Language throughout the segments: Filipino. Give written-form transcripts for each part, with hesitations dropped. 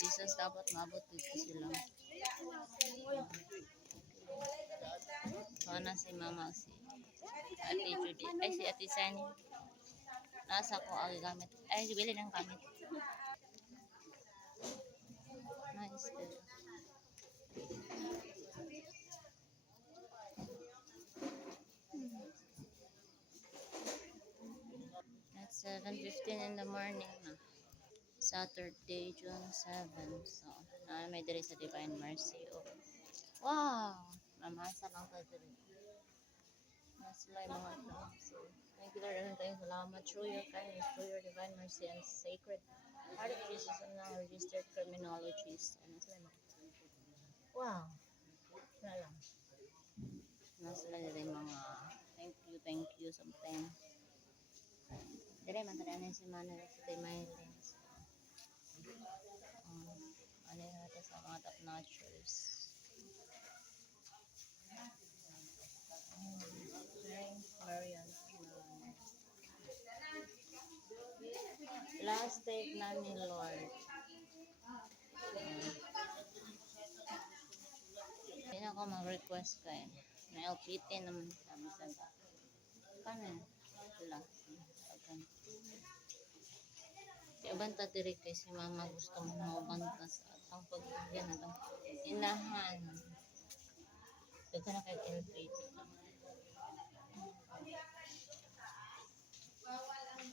Jesus dapat maabot dito sila. Sana si Mama, si Ate Judy, ay si Ate Sani. Nasa ko ang gamit. Ay, bili ng gamit. Nice. It's 7:15 in the morning na. Saturday, June 7. So, may diri sa Divine Mercy. Oh. Wow! Mamasa lang tayo diri. Sila yung mga ito. So, thank you Lord. Ano tayong salamat. Through your kindness, through your divine mercy and sacred heart of Jesus and now registered criminologies. Ano sila yung mga. Wow! Sila lang. Sila diri mga thank you something. Dere man tara na si Manny sa tay Mylens. Ano yung natin sa mga top notchers. Marian. Last take na ni Lord. Hindi na ako mag-request kay na LPT naman sabi sa paano yun? Wala. Ibanta diri kay si Mama gusto mo mabanta sa atang pagbigyan na itong inahan. Ito na kay LPT. Bawal ang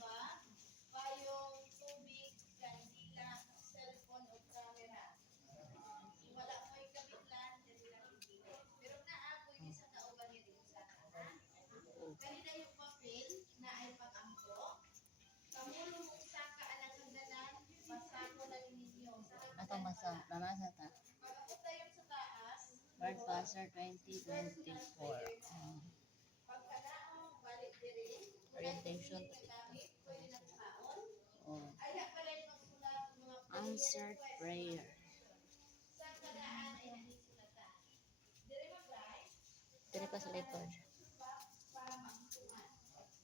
payong, tubig, kandila, cellphone o camera. Wala mo ikabitlan, dali lang ibigay. Pero naapoy din sa kauban niya din sa kanina yung papel na ay pag-ampo. Kamulo mo sa kaalangan basa ko lang ninyo. Atong basa, mamasa ta. Pag-abot tayo sa taas, Word Pastor 2024. pagkanaong balik diri, Orientation. Oh. Answered prayer. Diri pa sa likod.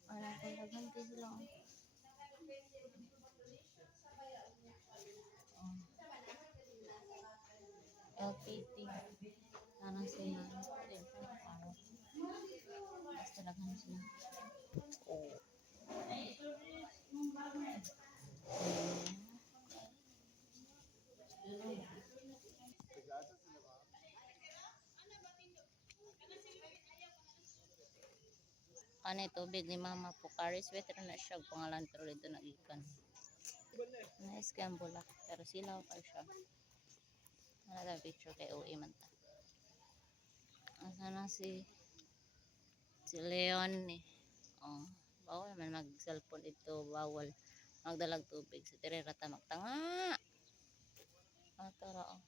Wala ko lagan kayo sila. LPT. Sana siya. Basta lagan sila. Oh. Kanay tubig ni Mama Pocari sweater na siya pangalan pero dito nagikan. Nice kaya bulak pero silaw pa siya. Wala picture kay OE man ta. Asa na si Leon ni. Oh, bawal man mag-cellphone ito, bawal magdalag tubig sa tirera ta magtanga. Tara oh.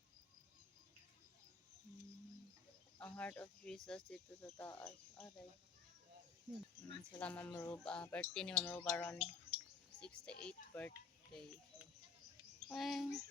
Ang heart of Jesus dito sa taas. Aray. Sila Ma'am Ruba. Birthday ni Ma'am Ruba ron. 68th birthday. Ay.